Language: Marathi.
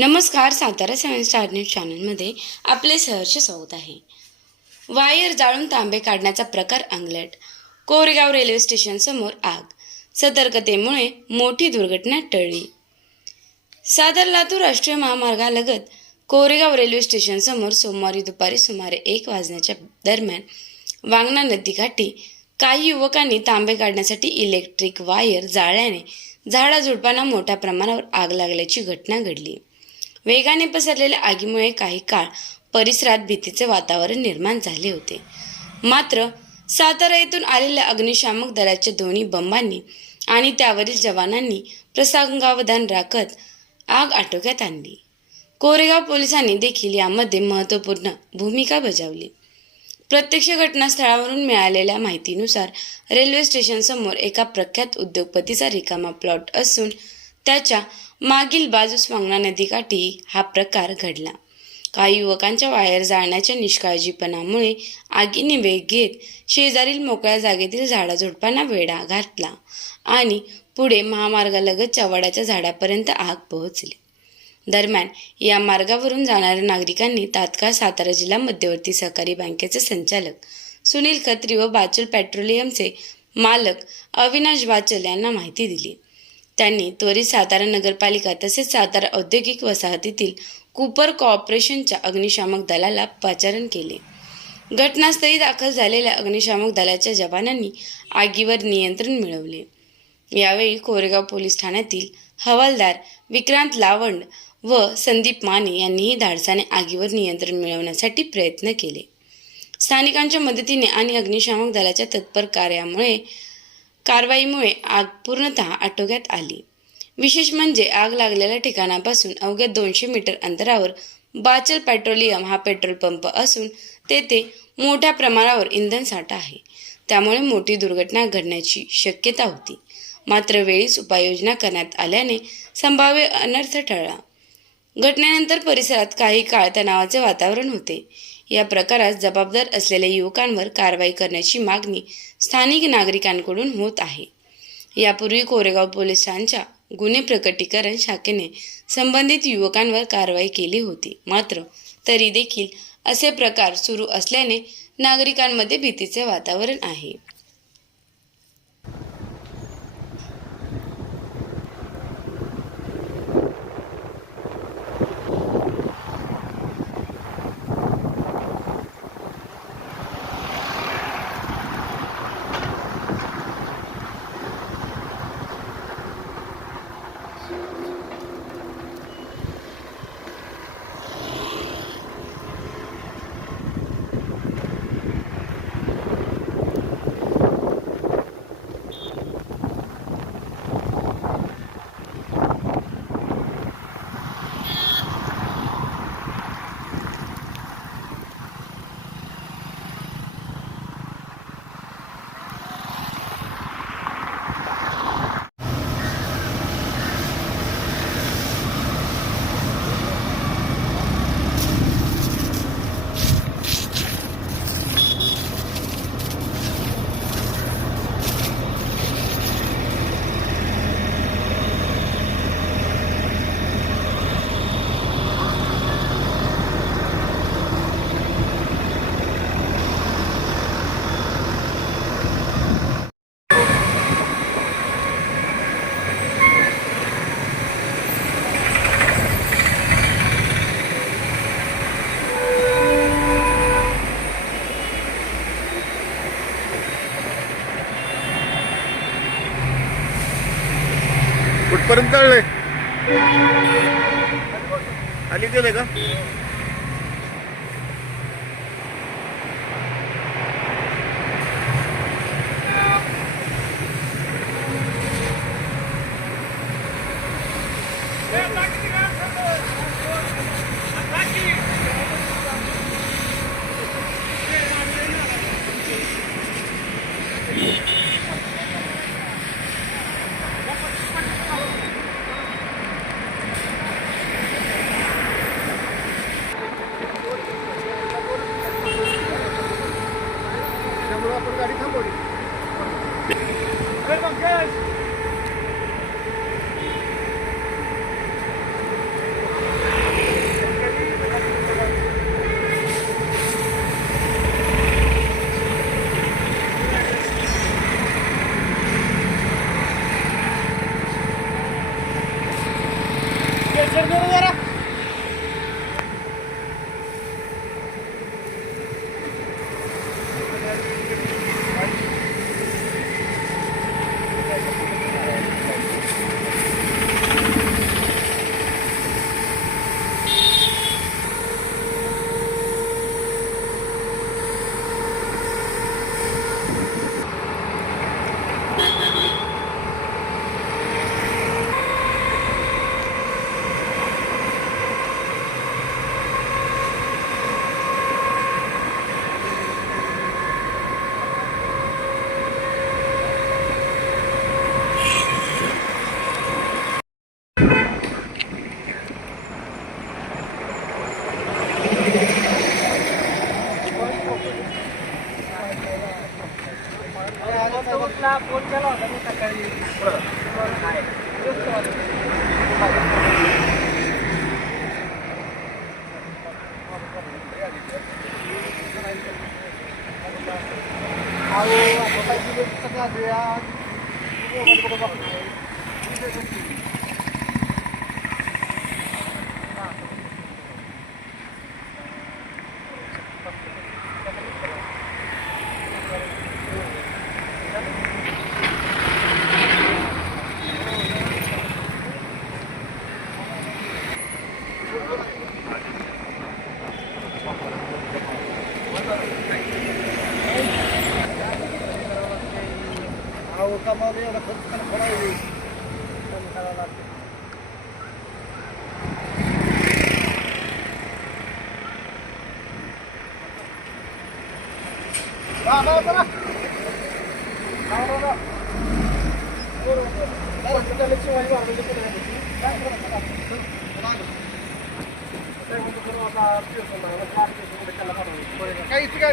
नमस्कार. सातारा 7 स्टार न्यूज चॅनलमध्ये आपले सहर्ष स्वागत आहे. वायर जाळून तांबे काढण्याचा प्रकार अंगलट. कोरेगाव रेल्वे स्टेशन समोर आग. सतर्कतेमुळे मोठी दुर्घटना टळली. सातारा लातूर राष्ट्रीय महामार्गालगत कोरेगाव रेल्वे स्टेशन समोर सोमवारी दुपारी सुमारे 1 वाजण्याच्या दरम्यान वांगणा नदीकाठी काही युवकांनी तांबे काढण्यासाठी इलेक्ट्रिक वायर जाळल्याने झाडाझुडपांना मोठ्या प्रमाणावर आग लागल्याची घटना घडली. वेगाने पसरलेल्या आगीमुळे काही काळ परिसरात भीतीचे वातावरण निर्माण झाले होते. मात्र सातारा येथून आलेल्या अग्निशामक दलाच्या दोन्ही बंबांनी आणि त्यावरील जवानांनी प्रसंगावधान राखत आग आटोक्यात आणली. कोरेगाव पोलिसांनी देखील यामध्ये महत्त्वपूर्ण भूमिका बजावली. प्रत्यक्ष घटनास्थळावरून मिळालेल्या माहितीनुसार रेल्वे स्टेशनसमोर एका प्रख्यात उद्योगपतीचा रिकामा प्लॉट असून त्याच्या मागील बाजूस वांगणा नदीकाठी हा प्रकार घडला. काही युवकांच्या वायर जाळण्याच्या निष्काळजीपणामुळे आगीने वेग घेत शेजारील मोकळ्या जागेतील झाडाझुडपांना वेढा घातला आणि पुढे महामार्गालगतच्या वडाच्या झाडापर्यंत आग पोहोचली. दरम्यान या मार्गावरून जाणाऱ्या नागरिकांनी तात्काळ सातारा जिल्हा मध्यवर्ती सहकारी बँकेचे संचालक सुनील खत्री व बाचल पेट्रोलियमचे मालक अविनाश बाचल यांना माहिती दिली. त्यांनी त्वरित सातारा नगरपालिका तसेच सातारा औद्योगिक वसाहतीतील कूपर कॉर्पोरेशनच्या अग्निशामक दलाला पाचारण केले. घटनास्थळी दाखल झालेल्या अग्निशामक दलाच्या जवानांनी आगीवर नियंत्रण मिळवले. यावेळी कोरेगाव पोलीस ठाण्यातील हवालदार विक्रांत लावंड व संदीप माने यांनीही धाडसाने आगीवर नियंत्रण मिळवण्यासाठी प्रयत्न केले. स्थानिकांच्या मदतीने आणि अग्निशामक दलाच्या तत्पर कारवाईमुळे आग पूर्णतः आटोक्यात आली. विशेष म्हणजे आग लागलेल्या ठिकाणापासून अवघ्या 200 मीटर अंतरावर बाचल पेट्रोलियम हा पेट्रोल पंप असून तेथे मोठ्या प्रमाणावर इंधन साठा आहे. त्यामुळे मोठी दुर्घटना घडण्याची शक्यता होती. मात्र वेळीच उपाययोजना करण्यात आल्याने संभाव्य अनर्थ टळला. घटनेनंतर परिसरात काही काळ तणावाचे वातावरण होते. या प्रकारात जबाबदार असलेल्या युवकांवर कारवाई करण्याची मागणी स्थानिक नागरिकांकडून होत आहे. यापूर्वी कोरेगाव पोलीस ठाण्याच्या गुन्हे प्रकटीकरण शाखेने संबंधित युवकांवर कारवाई केली होती. मात्र तरी देखील असे प्रकार सुरू असल्याने नागरिकांमध्ये भीतीचे वातावरण आहे. कुठपर्यंत तळलंय? खाली गेलंय का? आपण गाडी थांबवली. ऑफिसला फोन केला होता मी सकाळी. आहे. काही काय